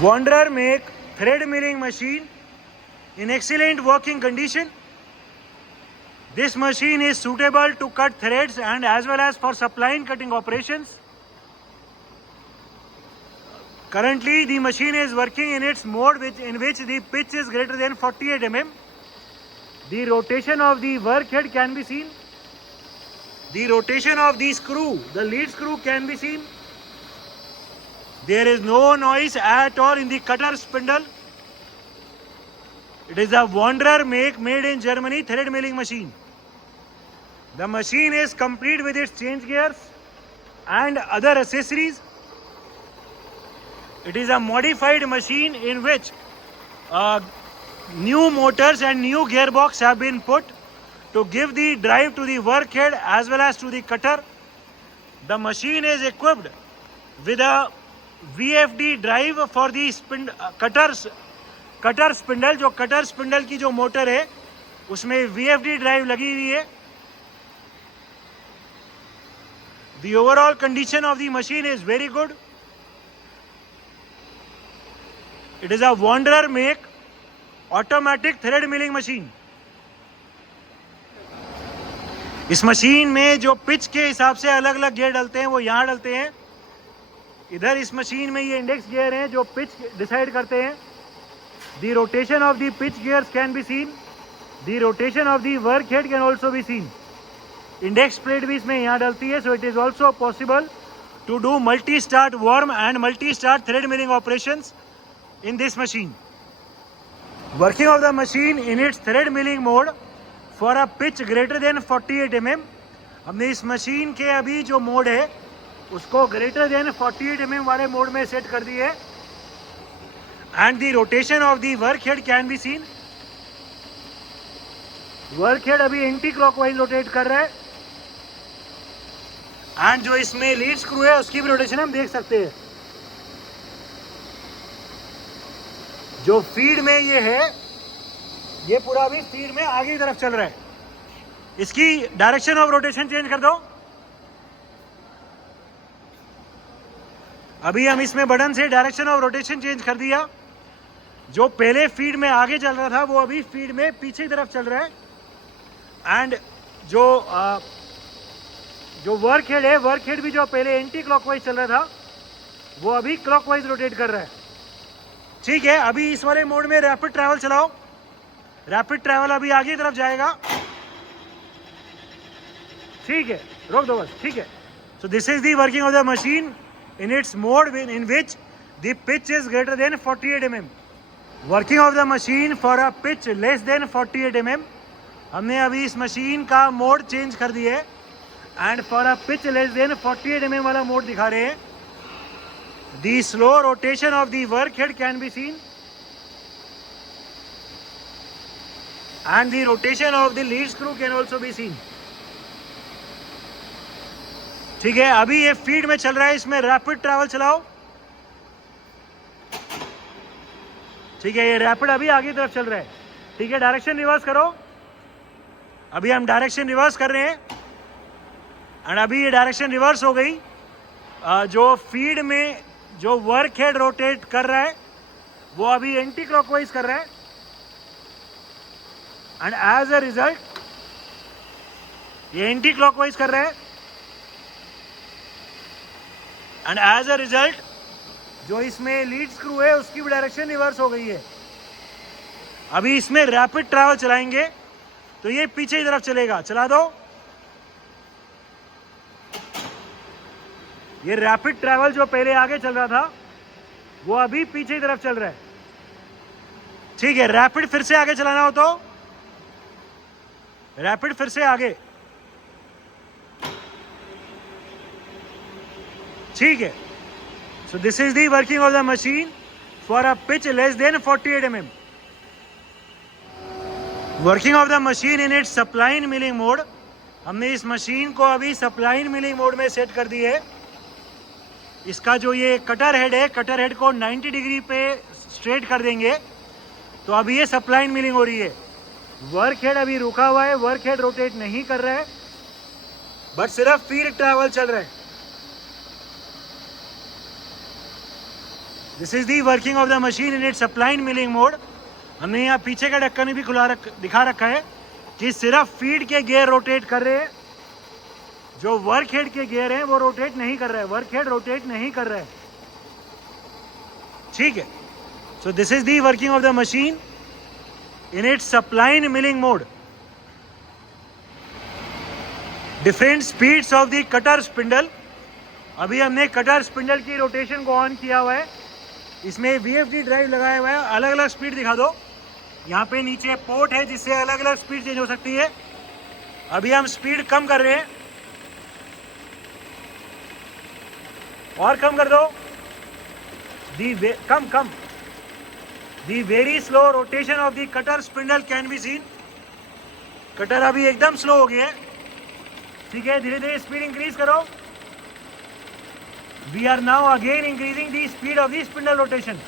Wanderer make thread milling machine in excellent working condition. This machine is suitable to cut threads and as well as for supply cutting operations. Currently, the machine is working in its mode in which the pitch is greater than 48 mm. The rotation of the work head can be seen. The rotation of the screw, the lead screw can be seen. There is no noise at all in the cutter spindle. It is a Wanderer make made in Germany thread milling machine. The machine is complete with its change gears and other accessories. It is a modified machine in which new motors and new gearbox have been put to give the drive to the work head as well as to the cutter. The machine is equipped with a VFD drive for the cutter spindle. जो cutter spindle की जो motor है उसमें VFD drive लगी हुई है. The overall condition of the machine is very good. It is a Wanderer make automatic thread milling machine. इस machine में जो पिच के हिसाब से अलग अलग गियर डलते हैं वो यहाँ डलते हैं. इधर इस मशीन में ये इंडेक्स गियर हैं जो पिच डिसाइड करते हैं. The rotation of the pitch gears can be seen. The rotation of the work head can also be seen. Index plate भी इसमें यहाँ डलती है. So it is also possible to do multi start worm and multi start thread milling operations in this machine. Working of the machine in its thread milling mode for a pitch greater than 48 mm. हमने इस machine के अभी जो mode है उसको greater than 48 mm वाले mode में set कर दी है. And the rotation of the work head can be seen. Work head अभी एंटी क्लॉकवाइज रोटेट कर रहा है. एंड जो इसमें लीड स्क्रू है उसकी भी रोटेशन हम देख सकते हैं. जो फीड में ये है ये पूरा भी फीड में आगे की तरफ चल रहा है. इसकी डायरेक्शन ऑफ रोटेशन चेंज कर दो. अभी हम इसमें बटन से डायरेक्शन ऑफ रोटेशन चेंज कर दिया. जो पहले फीड में आगे चल रहा था वो अभी फीड में पीछे की तरफ चल रहा है. एंड जो वर्क हेड है, वर्क हेड भी जो पहले एंटी क्लॉकवाइज चल रहा था वो अभी क्लॉकवाइज रोटेट कर रहा है. ठीक है, अभी इस वाले मोड में रैपिड ट्रैवल चलाओ. रैपिड ट्रैवल अभी आगे की तरफ जाएगा. ठीक है, रोक दो बस. ठीक है. So this is the working of the machine in it's mode in which the pitch is greater than 48 mm. Working of the machine for a pitch less than 48 mm. हमने अभी इस मशीन का मोड चेंज कर दिए and for a pitch less than 48 mm वाला mode दिखा रहे हैं. The slow rotation of the work head can be seen and the rotation of the lead screw can also be seen. ठीक है, अभी ये फीड में चल रहा है. इसमें रैपिड ट्रैवल चलाओ. ठीक है, ये रैपिड अभी आगे की तरफ चल रहा है. ठीक है, डायरेक्शन रिवर्स करो. अभी हम डायरेक्शन रिवर्स कर रहे हैं एंड अभी ये डायरेक्शन रिवर्स हो गई. जो फीड में जो वर्क हेड रोटेट कर रहा है वो अभी एंटी क्लॉकवाइज कर रहा है एंड एज अ रिजल्ट ये एंटी क्लॉकवाइज कर रहा है एंड एज अ रिजल्ट जो इसमें लीड स्क्रू है उसकी भी डायरेक्शन रिवर्स हो गई है. अभी इसमें रैपिड ट्रैवल चलाएंगे तो ये पीछे की तरफ चलेगा. चला दो. ये रैपिड ट्रैवल जो पहले आगे चल रहा था वो अभी पीछे की तरफ चल रहा है. ठीक है, रैपिड फिर से आगे चलाना हो तो रैपिड फिर से आगे. ठीक है. So this is the working of the machine for a pitch less than 48 mm. Working of the machine in its spline milling mode. हमने इस मशीन को अभी सप्लाइन मिलिंग मोड में सेट कर दी है. इसका जो ये कटर हेड है, कटर हेड को 90 डिग्री पे स्ट्रेट कर देंगे तो अभी ये सप्लाइन मिलिंग हो रही है. वर्क हेड अभी रुका हुआ है. वर्क हेड रोटेट नहीं कर रहा है बट सिर्फ फीड ट्रैवल चल रहा है. This is the working of the machine in its spline milling mode. हमने यहाँ पीछे का ढक्कन भी दिखा रखा है कि सिर्फ फीड के गियर रोटेट कर रहे हैं, जो वर्क हेड के गियर हैं वो रोटेट नहीं कर रहे हैं, वर्क हेड रोटेट नहीं कर रहे हैं। ठीक है, so this is the working of the machine in its spline milling mode. Different speeds of the cutter spindle. अभी हमने कटर स्पिंडल की रोटेशन को ऑन किया हुआ है, इसमें VFD ड्राइव लगाया हुआ है। अलग अलग स्पीड दिखा दो। यहाँ पे नीचे पोर्ट है जिससे अलग अलग स्पीड चेंज हो सकती है। अभी हम स्पीड कम कर रहे हैं, और कम कर दो। कम the very slow rotation of the cutter spindle can be seen. Cutter अभी एकदम स्लो हो गया है। ठीक है, धीरे धीरे स्पीड इंक्रीज करो। We are now again increasing the speed of the spindle rotation.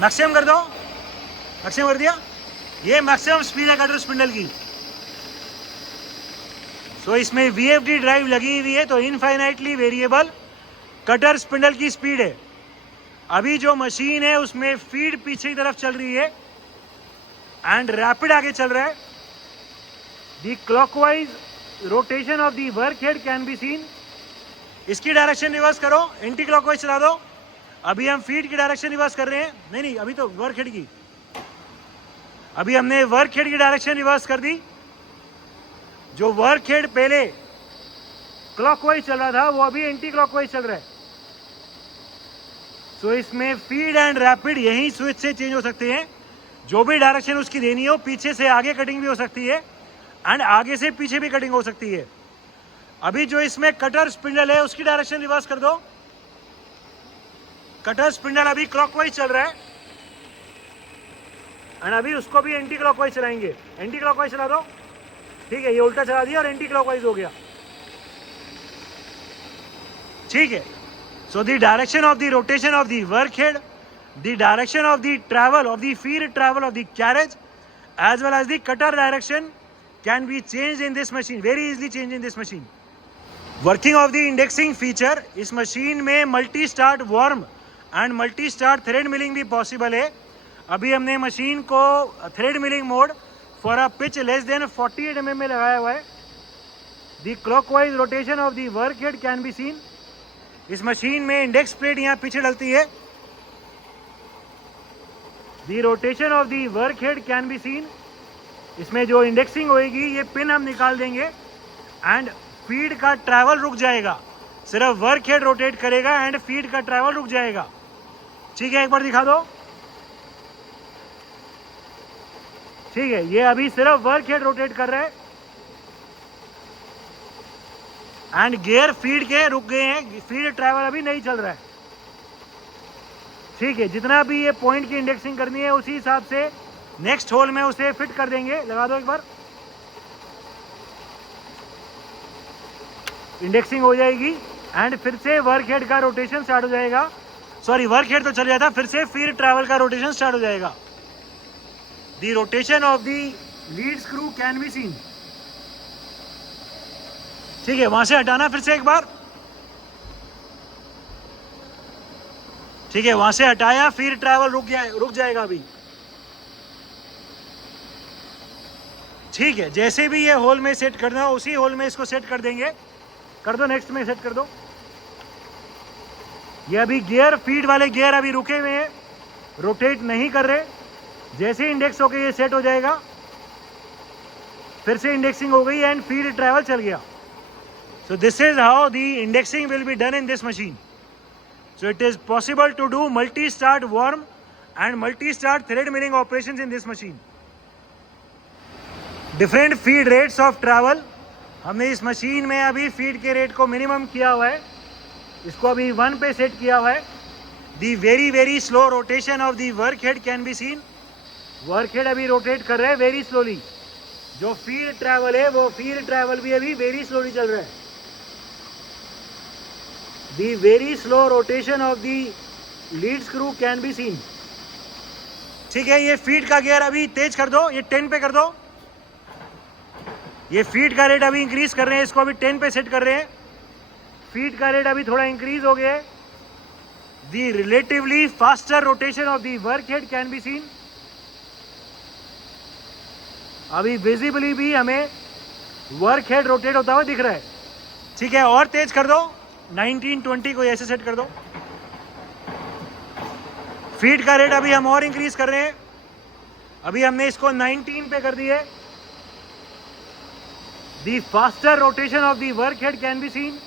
Maximum कर दो। मैक्सिमम कर दिया। ये मैक्सिमम स्पीड है कटर स्पिंडल की। सो इसमें VFD ड्राइव लगी हुई है, तो इनफाइनाइटली वेरिएबल कटर स्पिंडल की स्पीड है। अभी जो मशीन है उसमें फीड पीछे की तरफ चल रही है एंड रैपिड आगे चल रहा है। The clockwise rotation of the work head can be scene. इसकी डायरेक्शन रिवर्स करो, एंटी क्लॉकवाइज चला दो। अभी हम फीड की डायरेक्शन रिवर्स कर रहे हैं। नहीं, अभी तो वर्क हेड की। अभी हमने वर्क हेड की डायरेक्शन रिवर्स कर दी। जो वर्क हेड पहले क्लॉकवाइज चल रहा था वो अभी एंटी क्लॉकवाइज चल रहा है। सो इसमें फीड एंड रैपिड यही स्विच से चेंज हो सकते हैं। जो भी डायरेक्शन उसकी देनी हो, पीछे से आगे कटिंग भी हो सकती है एंड आगे से पीछे भी कटिंग हो सकती है। अभी जो इसमें कटर स्पिंडल है उसकी डायरेक्शन रिवर्स कर दो। कटर स्पिंडल अभी क्लॉकवाइज चल रहा है एंड अभी उसको भी एंटी क्लॉकवाइज चलाएंगे। एंटी क्लॉकवाइज चला दो। ठीक है, ये उल्टा चला दिया और एंटी क्लॉकवाइज हो गया। ठीक है, so the direction of the rotation of the work head, the direction of the travel of the feed travel of the carriage as well as the cutter direction can be changed in this machine, very easily changed in this machine. Working of the indexing feature, इस machine में multi start worm and multi start thread milling भी possible है। अभी हमने machine को thread milling mode for a pitch less than 48 mm में लगाया हुआ है। The clockwise rotation of the work head can be scene. इस मशीन में इंडेक्स प्लेट यहाँ पीछे डलती है। The rotation of the work head can be seen। इसमें जो इंडेक्सिंग होएगी ये पिन हम निकाल देंगे एंड फीड का ट्रैवल रुक जाएगा। सिर्फ वर्क हेड रोटेट करेगा एंड फीड का ट्रैवल रुक जाएगा। ठीक है, एक बार दिखा दो। ठीक है, ये अभी सिर्फ वर्क हेड रोटेट कर रहा है एंड गियर फीड के रुक गए हैं। फीड ट्रैवल अभी नहीं चल रहा है। ठीक है, जितना भी ये पॉइंट की इंडेक्सिंग करनी है उसी हिसाब से नेक्स्ट होल में उसे फिट कर देंगे। लगा दो एक बार। इंडेक्सिंग हो जाएगी एंड फिर से वर्क हेड का रोटेशन स्टार्ट हो जाएगा। सॉरी, वर्क हेड तो चल जाता, फिर से फीड ट्रैवल का रोटेशन स्टार्ट हो जाएगा। The rotation of the lead screw can be scene. ठीक है, वहां से हटाना फिर से एक बार। ठीक है, वहां से हटाया, फिर ट्रैवल रुक जाएगा अभी। ठीक है, जैसे भी ये होल में सेट करना हो उसी होल में इसको सेट कर देंगे। कर दो, नेक्स्ट में सेट कर दो। ये अभी गियर फीड वाले गियर अभी रुके हुए हैं, रोटेट नहीं कर रहे। जैसे इंडेक्स होके ये सेट हो जाएगा, फिर से इंडेक्सिंग हो गई एंड फीड ट्रैवल चल गया। सो this is how the indexing will be done in this machine. So it is possible to do multi-start worm and multi-start thread milling operations in this machine. Different feed rates of travel। हमने इस machine में अभी feed के rate को minimum किया हुआ है, इसको अभी 1 पे सेट किया हुआ है। The very very slow rotation of the work head can be seen। Work head अभी रोटेट कर रहा है वेरी स्लोली। जो फीड ट्रैवल है वो फीड ट्रैवल भी अभी वेरी स्लोली चल रहा है। The very slow rotation of the lead screw can be seen। ठीक है, ये फीड का गियर अभी तेज कर दो, ये 10 पे कर दो। ये फीड का रेट अभी इंक्रीज कर रहे हैं, इसको अभी 10 पे सेट कर रहे हैं। फीड का रेट अभी थोड़ा इंक्रीज हो गया है। The relatively faster rotation of the work head can be scene. अभी विजिबली भी हमें वर्क हेड रोटेट होता हुआ दिख रहा है। ठीक है, और तेज कर दो, 19-20 को ऐसे सेट कर दो। फीड का रेट अभी हम और इंक्रीज कर रहे हैं। अभी हमने इसको 19 पे कर दिया है। The faster rotation of the work head can be seen.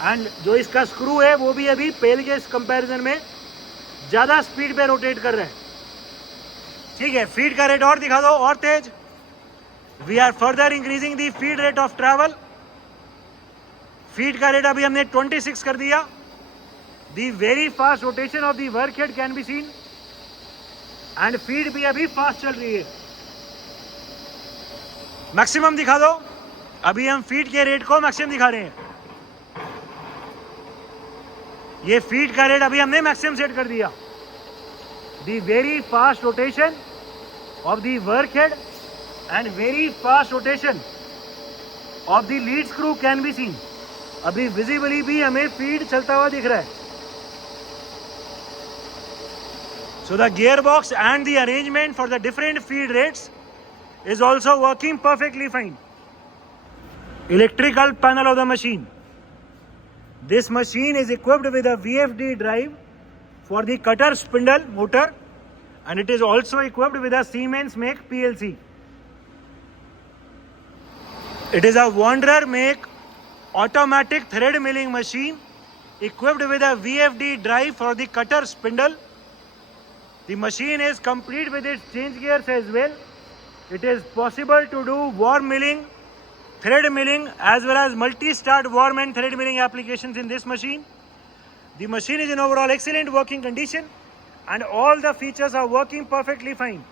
And जो इसका स्क्रू है वो भी अभी पहले के कंपैरिजन में ज्यादा स्पीड पे रोटेट कर रहा है। ठीक है, फीड का रेट और दिखा दो, और तेज। We are further increasing the feed rate of travel. Feed का रेट अभी हमने 26 कर दिया। The very fast rotation of the work head can be seen. And feed भी अभी फास्ट चल रही है। मैक्सिमम दिखा दो। अभी हम फीड के रेट को मैक्सिमम दिखा रहे हैं। ये फीड का रेट अभी हमने मैक्सिमम सेट कर दिया। The very fast rotation of the work head and very fast rotation of the lead screw can be scene. अभी विजिबली भी हमें फीड चलता हुआ दिख रहा है। So the gearbox and the arrangement for the different feed rates is also working perfectly fine. Electrical panel of the machine. This machine is equipped with a VFD drive for the cutter spindle motor, and it is also equipped with a Siemens make PLC. It is a Wanderer make automatic thread milling machine equipped with a VFD drive for the cutter spindle. The machine is complete with its change gears as well. It is possible to do worm milling, thread milling, as well as multi-start worm and thread milling applications in this machine. The machine is in overall excellent working condition and all the features are working perfectly fine.